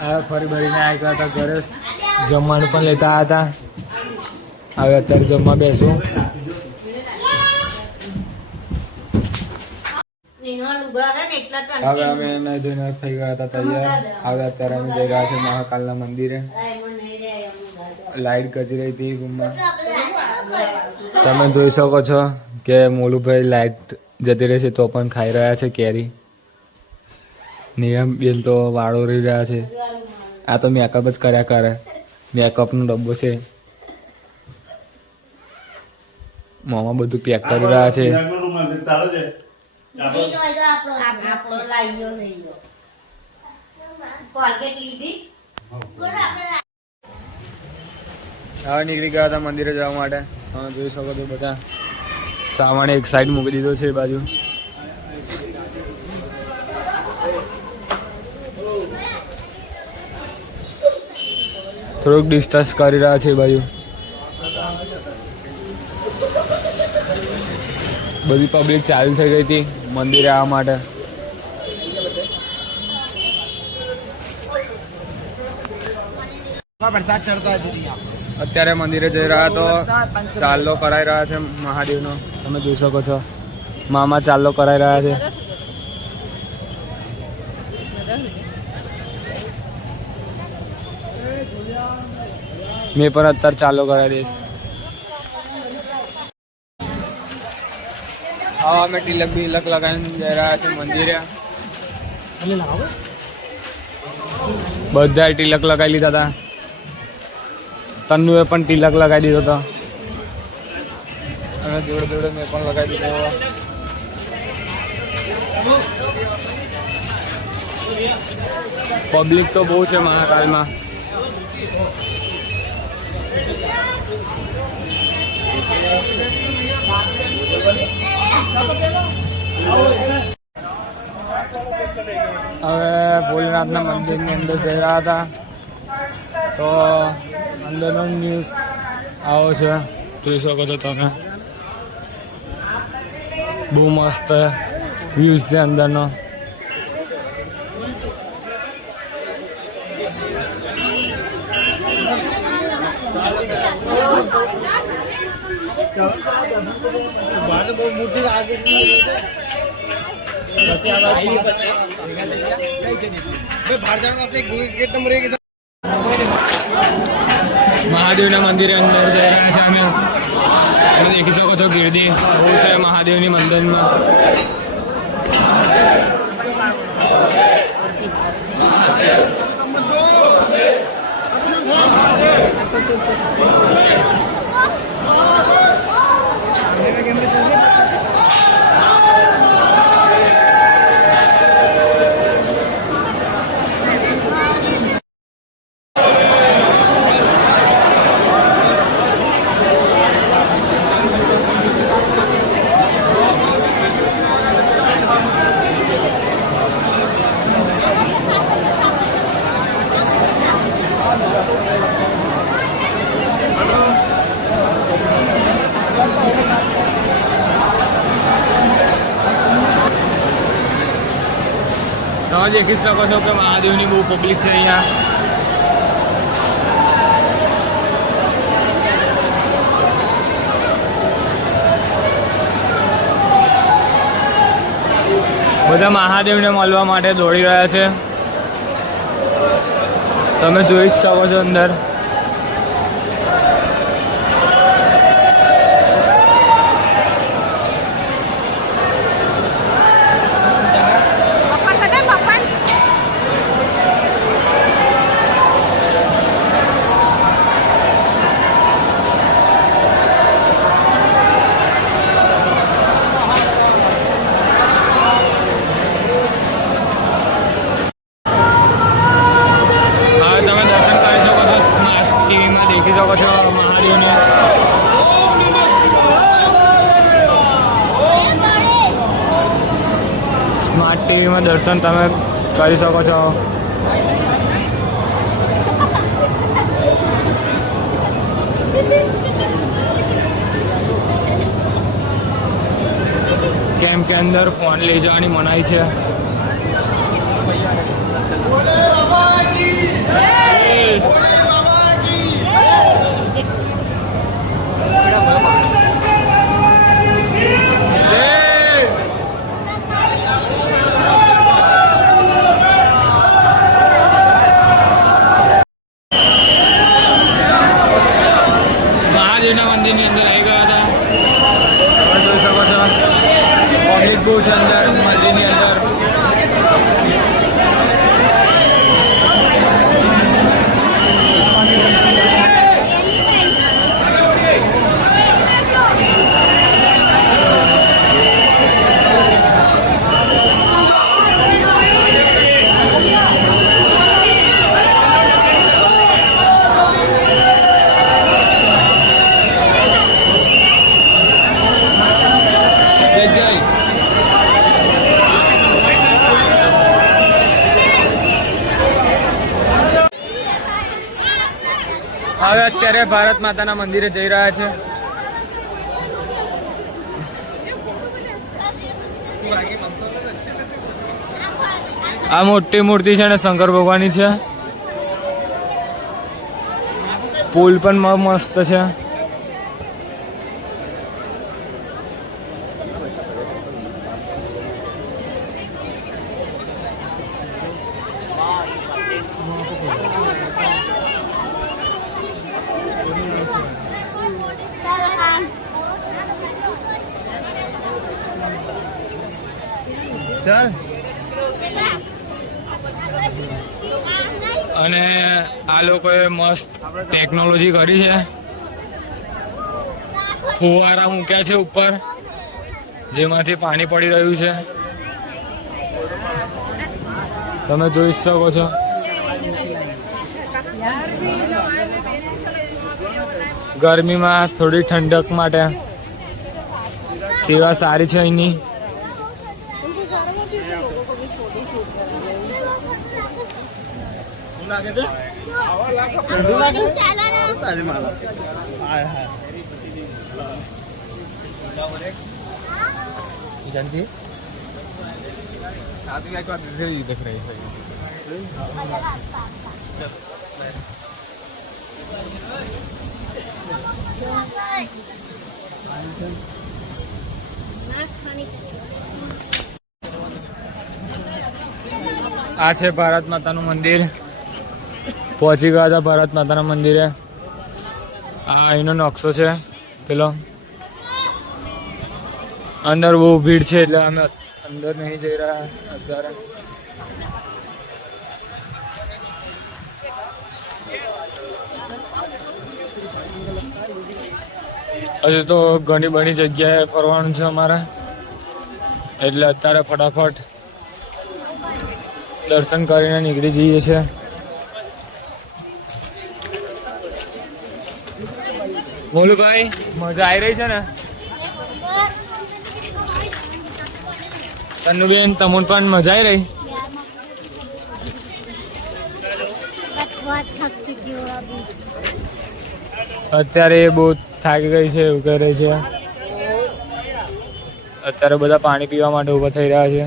હવે ફરી ભરીને આવ્યા હતા ઘરે, જમવાનું પણ લેતા હતા. હવે અત્યારે જમવા બેસું. હવે અમે નહીં ધોઈને થઈ ગયા હતા તૈયાર. હવે અત્યારે અમે જઈ રહ્યા છીએ મહાકાલના મંદિરે. લાઈટ ગજી રહી હતી રૂમમાં. તમે જોઈ શકો છો કે મોલુભાઈ લાઈટ જતી રહી છે તો પણ ખાઈ રહ્યા છે કેરી. નિયમ બેન તો વાળો રહી રહ્યા છે. આ તો મેકઅપ જ કર્યા કરે. મેકઅપનો ડબ્બો છે. મોમાં બધું પેક કરી રહ્યા છે. હવે નીકળી ગયા હતા મંદિરે જવા માટે. તમે જોઈ શકો છો બધા સામાન એક સાઈડ મૂકી દીધો છે એ બાજુ. થોડુંક ડિસ્કસ કરી રહ્યા છે એ બાજુ. બધી પબ્લિક ચાલુ થઈ ગઈ હતી મંદિરે આવવા માટે. અત્યારે મંદિરે જઈ રહ્યા તો ચાલ્લો કરાઈ રહ્યા છે મહાદેવનો. તમે જોઈ શકો છો મામા ચાલ્લો કરાઈ રહ્યા છે. મેં પણ અત્યારે ચાલ્લો કરાવી દઈશ. હા અમે તિલક બિલક લગાવીને જઈ રહ્યા છે મંદિરે. બધાએ તિલક લગાવી લીધા હતા. તન્નુએ પણ તિલક લગાવી દીધો હતો અને જોડે જોડે મેં પણ લગાવી દીધો. પબ્લિક તો બહુ છે મહાકાલમાં. હવે ભોલેનાથના મંદિરની અંદર જઈ રહ્યા હતા તો અંદરનો ન્યૂઝ આવો છે. જોઈ શકો છો તમે. બહુ મસ્ત વ્યૂઝ છે અંદરનો. મહાદેવના મંદિરે અંદર જઈ રહ્યા છે અમે. તમે દેખી શકો છો ગીરદી બહુ છે મહાદેવની મંદિરમાં. તમે દેખી શકો છો કે મહાદેવની બહુ પબ્લિક છે અહીંયા. બધા મહાદેવને મળવા માટે દોડી રહ્યા છે. તમે જોઈ શકો છો અંદર. દેખી શકો છો મહાદેવને. સ્માર્ટ ટીવીમાં દર્શન તમે કરી શકો છો. કેમ કે અંદર ફોન લઈ જવાની મનાઈ છે. મહાદેવના મંદિરની અંદર આવી ગયા હતા. તમે જોઈ શકો છો પબ્લિક બહુ છે અંદર મંદિરની અંદર. હવે અત્યારે ભારત માતાના મંદિરે જઈ રહ્યા છે. આ મોટી મૂર્તિ છે ને શંકર ભગવાનની છે. પુલ પણ મસ્ત છે. અને આ લોકોએ મસ્ત ટેકનોલોજી કરી છે. ફુવારા મૂક્યા છે ઉપર જેમાંથી પાણી પડી રહ્યું છે. તમે જોઈ શકો છો. ગરમીમાં થોડી ઠંડક માટે સેવા સારી છે અહીંની. આ છે ભારત માતાનું મંદિર. પહોંચી ગયા હતા ભારત માતાના મંદિરે. આ અહીંનો નકશો છે પેલો. અંદર બહુ ભીડ છે એટલે અમે અંદર નહીં જઈ રહ્યા અત્યારે. હજુ તો ઘણી બધી જગ્યાએ ફરવાનું છે અમારે એટલે અત્યારે ફટાફટ દર્શન કરીને નીકળી જઈએ છીએ. બોલું ભાઈ મજા આવી રહી છે ને? તન્નુબેન તમને પણ મજા આવી રહી? અત્યારે બહુ થાકી ગઈ છે એવું કહી રહી છે. અત્યારે બધા પાણી પીવા માટે ઊભા થઈ રહ્યા છે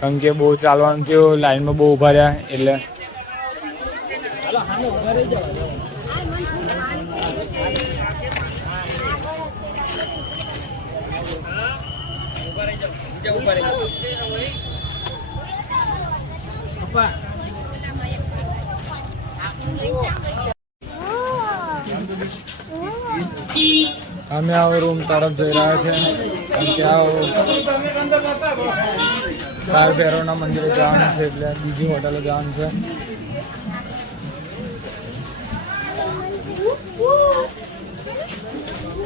કારણ કે બહુ ચાલવાનું થયું. લાઈનમાં બહુ ઊભા રહ્યા એટલે અમે આવો રૂમ તરફ જઈ રહ્યા છે કારણ કે આવો કાલ ભૈરવના મંદિરે જવાનું છે એટલે બીજી હોટલે જવાનું છે.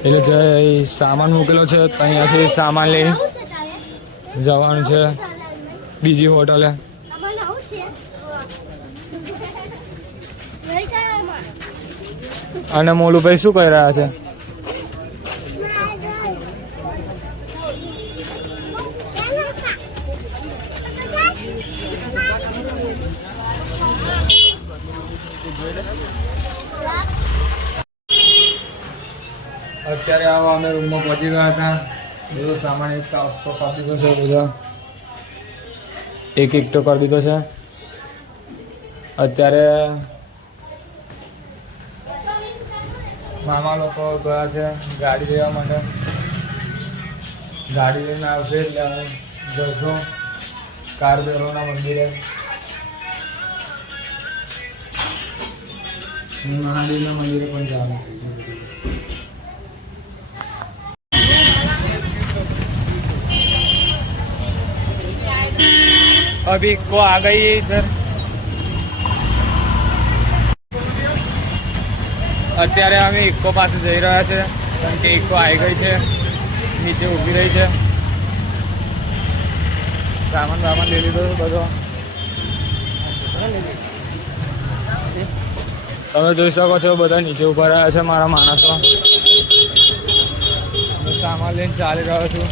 એટલે જે સામાન મૂકેલો છે અહીંયાથી સામાન લઈ જવાનું છે બીજી હોટલે. અને મોલુભાઈ શું કહી રહ્યા છે? અત્યારે આવા અમે રૂમમાં પહોંચી ગયા હતા. બધો સામાન એક કાપી ગયો છે. બધા એક એકટો કરી દીધો છે. અત્યારે મામા લોકો ગયા છે ગાડી લેવા માટે. ગાડી લઈને આવશે એટલે અમે જઈશું કાળભૈરવના મંદિરે. મહાદેવના મંદિરે પણ જવાનું. अभी को आ गई है इधर. અત્યારે અમે ઇકો પાસે જઈ રહ્યા છે કારણ કે ઇકો આવી ગઈ છે, નીચે ઊભી રહી છે. સામાન વામાન લઈ લીધો બધો. તમે જોઈ શકો છો બધા નીચે ઊભા રહ્યા છે મારા માણસો. સામાન લઈને ચાલી રહ્યો છું.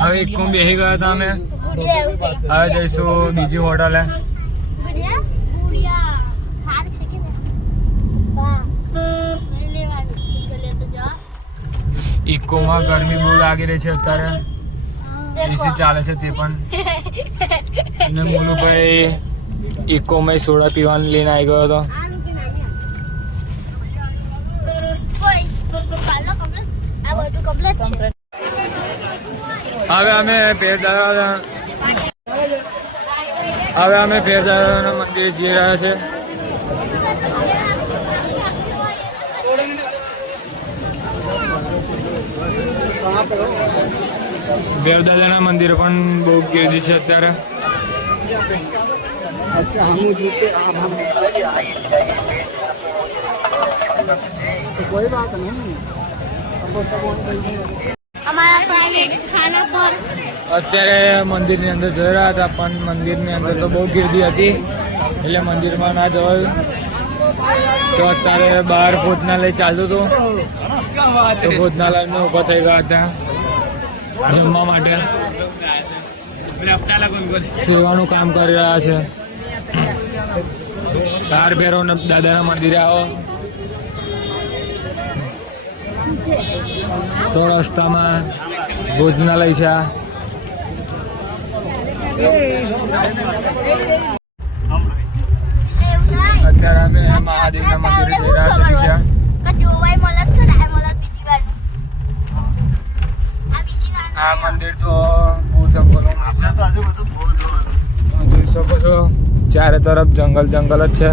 હવે ઇકો બેસી ગયા હતા અમે. હવે જઈશું બીજી હોટલે. ઇકોમાં ગરમી બહુ લાગી રહી છે અત્યારે. એસી ચાલે છે તે પણ. અને મોલુભાઈ ઇકોમાં સોડા પીવાનું લઈને આવી ગયો હતો. હવે અમે પેરદાદાના મંદિરે જઈ રહ્યા છે. દેવદાદાના મંદિર પણ બહુ ગીર્દી છે અત્યારે. કોઈ વાત નહીં. અત્યારે મંદિરની અંદર જઈ રહ્યા હતા પણ મંદિરની અંદર તો બહુ ગીર્દી હતી એટલે મંદિરમાં ના જવાયું. તો અત્યારે બહાર ભોજનાલય ચાલતું હતું તો ભોજનાલયમાં ઊભા થઈ ગયા હતા જમવા માટે. સેવાનું કામ કરી રહ્યા છે. કાળભૈરવ દાદાના મંદિરે આવો તો રસ્તામાં ભોજનાલય છે. અત્યારે અમે મહાદેવના મંદિરે જઈ રહ્યા છીએ. આ મંદિર તો બહુ જંગલોમાં છે. જોઈ શકો છો ચારે તરફ જંગલ જ છે.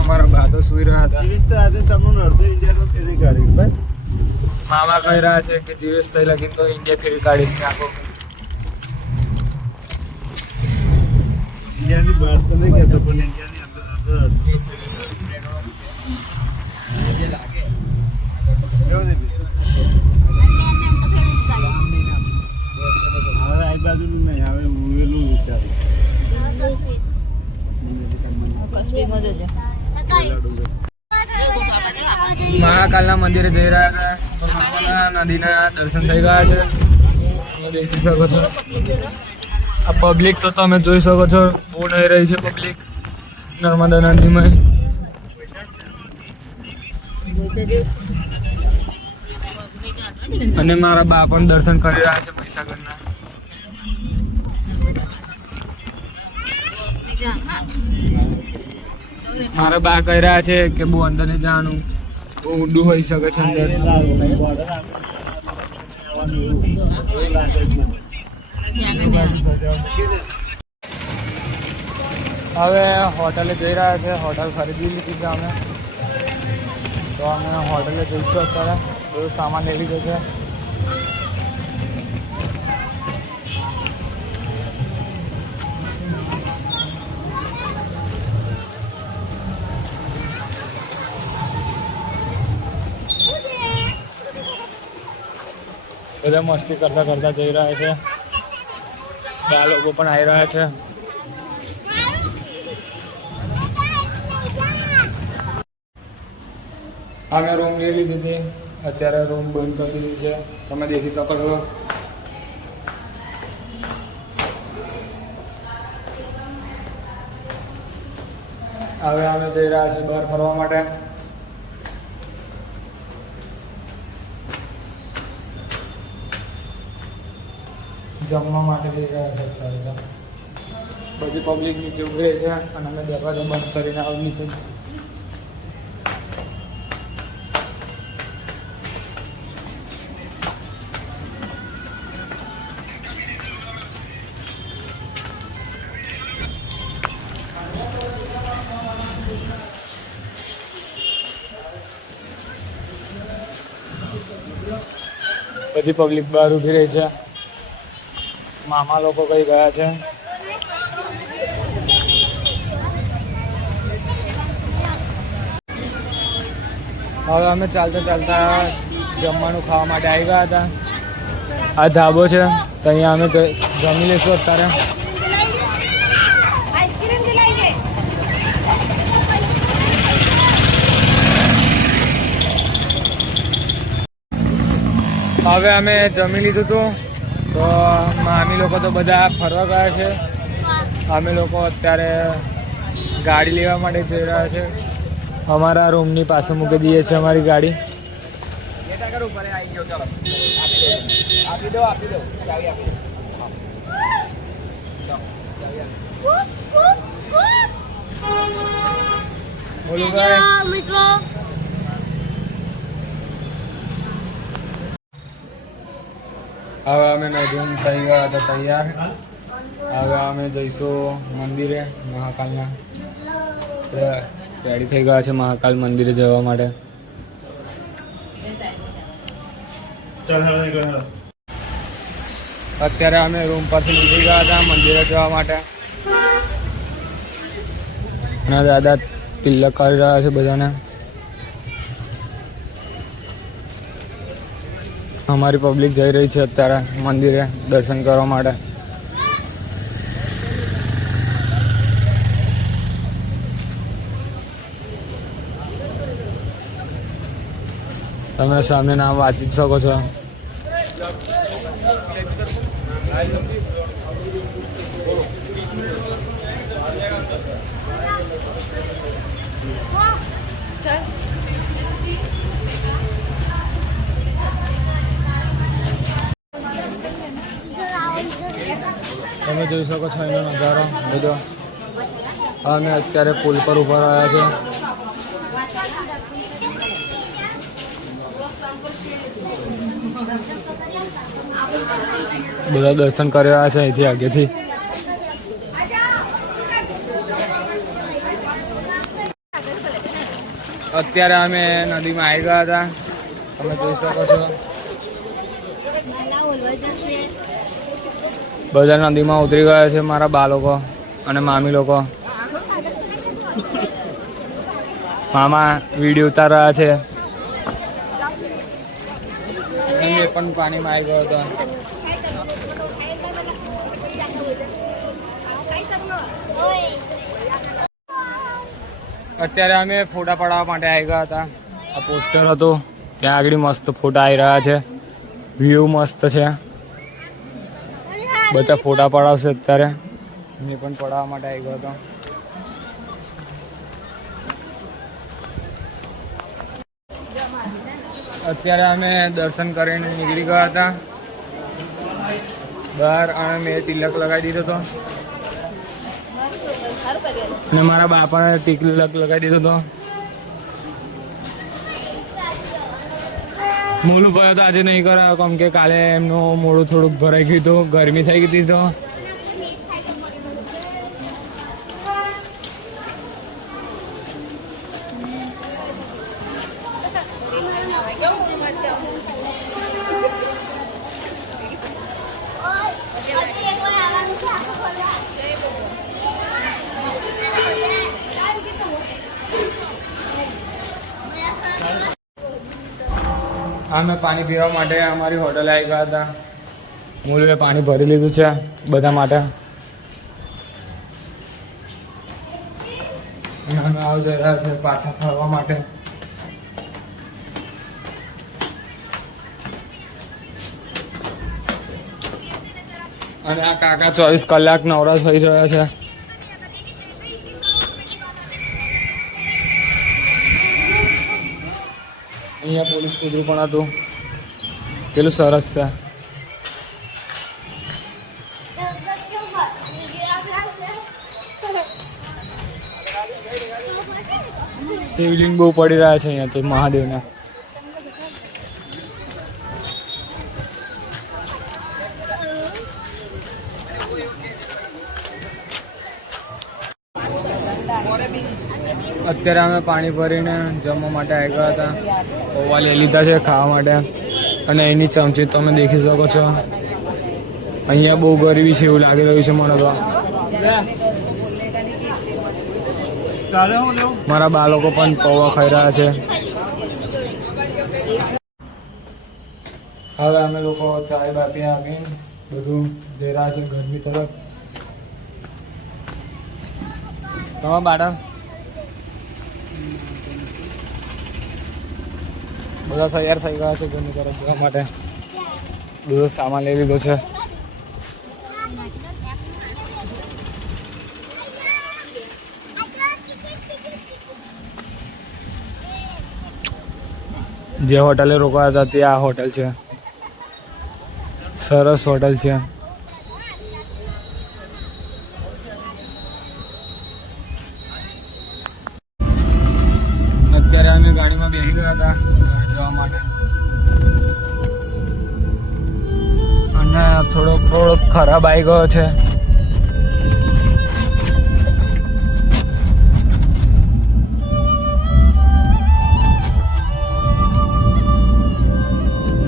અમારા બા તો સુઈ રહ્યા હતા. મામા કહી રહ્યા છે કે જીવેશ થઈ લગીને તો ઇન્ડિયા ફેરી કાઢીશ ને આખો. ઇન્ડિયાની બહાર તો નહીં કહેતો પણ ઇન્ડિયાની અંદર હવે આ બાજુનું નહીં, હવે ઉવેલું મહાકાલના મંદિરે જઈ રહ્યા હતા. નદીના દર્શન થઈ ગયા છે. દેખી શકો છો આ પબ્લિક તો તમે જોઈ શકો છો બહુ નહીં રહી છે પબ્લિક નર્મદા નદીમાં. અને મારા બા પણ દર્શન કરી રહ્યા છે મહીસાગરના. મારા બા કહી રહ્યા છે કે બહુ અંદર નહીં જવાનું, બહુ ઊંડું હોઈ શકે છે અંદર. હવે હોટલે જઈ રહ્યા છે. હોટલ ખરીદી લીધી છે અમે. તો અમે હોટલે જઈશું. અત્યારે બધું સામાન લઈ લીધો છે. બધા મસ્તી કરતા કરતા જઈ રહ્યા છે. આ લોકો પણ આવી રહ્યા છે. અમે રૂમ લઈ લીધી હતી, અત્યારે રૂમ બંધ કરી દીધી છે, તમે દેખી શકો છો. હવે અમે જઈ રહ્યા છીએ બહાર ફરવા માટે. જમવા માટે જઈ રહ્યા છે અત્યારે. બધી પબ્લિક નીચે ઉભી રહી છે અને અમે દરવાજો બંધ કરીને આવું નીચે. બધી પબ્લિક બહાર ઊભી રહી છે. મામા લોકો કઈ ગયા છે. હવે અમે ચાલતા ચાલતા જમવાનું ખાવા માટે આવી ગયા હતા. આ ધાબો છે તો અહીંયા અમે જમી લઈશું અત્યારે. હવે અમે જમી લીધું હતું તો મામી લોકો તો બધા ફરવા ગયા છે. અમે લોકો અત્યારે ગાડી લેવા માટે જઈ રહ્યા છે. અમારા રૂમની પાસે મૂકી દઈએ છીએ અમારી ગાડી. બોલો ભાઈ. હવે અમે મેડમ થઈ ગયા હતા તૈયાર. હવે અમે જઈશું મંદિરે મહાકાલના. રેડી થઈ ગયા છે મહાકાલ મંદિરે જવા માટે. અત્યારે અમે રૂમ પરથી નીકળી ગયા હતા મંદિરે જવા માટે. અને દાદા તિલક કરી રહ્યા છે બધાને. અમારી પબ્લિક જઈ રહી છે અત્યારે મંદિરે દર્શન કરવા માટે. તમે સામે નામ વાંચી શકો છો. તમે જોઈ શકો છો એનો નજારો બધો. અમે અત્યારે પુલ પર ઉભા રહ્યા છે. બધા દર્શન કરી રહ્યા છે અહીંથી આગેથી. અત્યારે અમે નદીમાં આવી ગયા હતા. તમે જોઈ શકો છો બધા નદીમાં ઉતરી ગયા છે. મારા બા લોકો અને મામી લોકો. મામા વિડીયો ઉતાર રહ્યા છે. એ પણ પાણીમાં આવી ગયો હતો. અત્યારે અમે ફોટા પડાવવા માટે આવી ગયા હતા. આ પોસ્ટર હતું ત્યાં આગળ મસ્ત ફોટા આવી રહ્યા છે. વ્યૂ મસ્ત છે. બધા ફોટા પડાવશે અત્યારે. મેં પણ પડાવવા માટે આવી ગયો હતો. અત્યારે અમે દર્શન કરીને નીકળી ગયા હતા બહાર. અને મેં તિલક લગાવી દીધો હતો અને મારા બાપાને તિલક લગાવી દીધો હતો. મોલુભાઈ તો આજે નહીં કરાયો કેમ કે કાલે એમનું મોડું થોડુંક ભરાઈ ગયું હતું. ગરમી થઈ ગઈ હતી તો અમે પાણી પીવા માટે અમારી હોટલે આવી ગયા હતા. મૂળવે પાણી ભરી લીધું છે બધા માટે. અને અમે આવી રહ્યા છે પાછા ફરવા માટે. અને આ કાકા 24 કલાક નવરા થઈ રહ્યા છે. અહીંયા પોલીસ કૂતરું પણ હતું. પેલું સરસ છે. શિવલિંગ બહુ પડી રહ્યા છે અહીંયા તો મહાદેવના. અત્યારે અમે પાણી ભરીને જમવા માટે આવી ગયા હતા. પૌવા લઈ લીધા છે ખાવા માટે. અને એની ચમચી તમે દેખી શકો છો. અહીંયા બહુ ગરીબી છે એવું લાગી રહ્યું છે મને તો. મારા બાળકો પણ પૌવા ખાઈ રહ્યા છે. હવે અમે લોકો ચાય બાપી આવીને બધું જઈ રહ્યા છે ઘરની તરફ. તમે બાળક બધા તૈયાર થઈ ગયા છે ઘરની તરફ જવા માટે. બધો સામાન લઈ લીધો છે. જે હોટલે રોકાયા હતા ત્યાં આ હોટલ છે. સરસ હોટલ છે. અત્યારે અમે ગાડીમાં બેસી ગયા હતા જવા માટે. અને થોડોક ખરાબ આવી ગયો છે.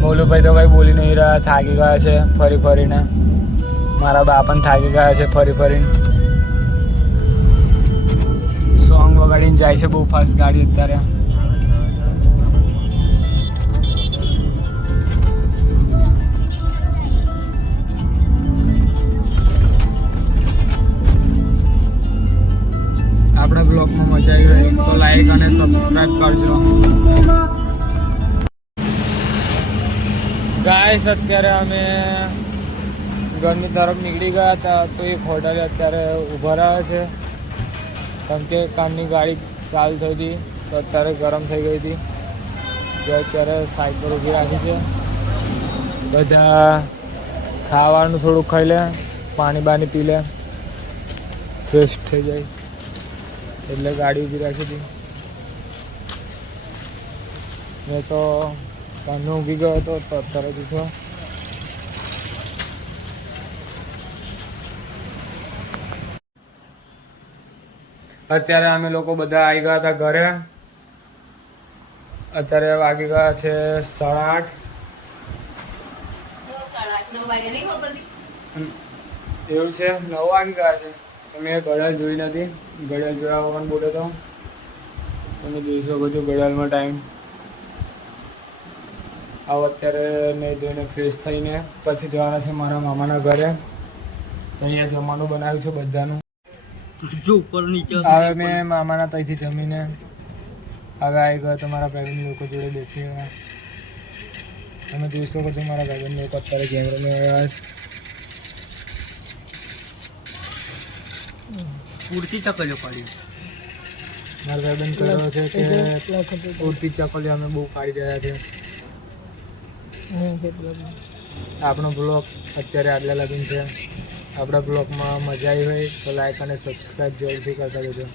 મોલુભાઈ તો કઈ બોલી નહીં રહ્યા. થાકી ગયા છે ફરી ફરીને. મારા બા પણ થાકી ગયા છે ફરી ફરીને. સોંગ વગાડીને જાય છે બહુ ફાસ્ટ ગાડી અત્યારે. આપણા બ્લોગમાં મજા આવી હોય તો લાઈક અને સબસ્ક્રાઇબ કરજો. ગાઈસ અત્યારે અમે ઘરની તરફ નીકળી ગયા હતા તો એક હોટલે અત્યારે ઊભા રહ્યા છે. કારણ કે કામની ગાડી ચાલુ થઈ હતી તો અત્યારે ગરમ થઈ ગઈ હતી. જો અત્યારે સાઈડ પર ઊભી રાખી છે. બધા ખાવાનું થોડુંક ખાઈ લે, પાણી બાણી પી લે, ફ્રેશ થઈ જાય એટલે ગાડી ઊભી રાખી હતી. મેં તો કામનો ઊભી ગયો હતો તો તરત ઉઠો. અત્યારે અમે લોકો બધા આવી ગયા હતા ઘરે. અત્યારે વાગી ગયા છે 8:30. એવું છે 9 વાગી ગયા છે. તમે ઘડિયાળ જોઈ નથી. ઘડિયાળ જોયા વગર બોલે તો તમે જોઈ શકો છો ઘડિયાળમાં ટાઈમ. આવો અત્યારે નહીં ધોઈને ફ્રેશ થઈને પછી જવાના છે મારા મામાના ઘરે. અહીંયા જમવાનું બનાવ્યું છે બધાનું. જો ઉપર નીચે હવે મેં મામાના ત્યાંથી જમીને હવે આવી ગયો તો મારા ભાઈબંધ લોકો જોડે બેસી ગયા. તમે જોઈ શકો છો મારા ભાઈબંધ લોકો અત્યારે ગેમ રમી રહ્યા છે. પૂરતી ચકલીઓ પડી. મારા ભાઈબંધ કહ્યો છે કે પૂરતી ચકલીઓ અમે બહુ પાડી રહ્યા છે. આપણો બ્લોગ અત્યારે આટલા લગીન છે. આપણા બ્લોગમાં મજા આવી હોય તો લાઈક અને સબસ્ક્રાઈબ જરૂરથી કરતા જજો.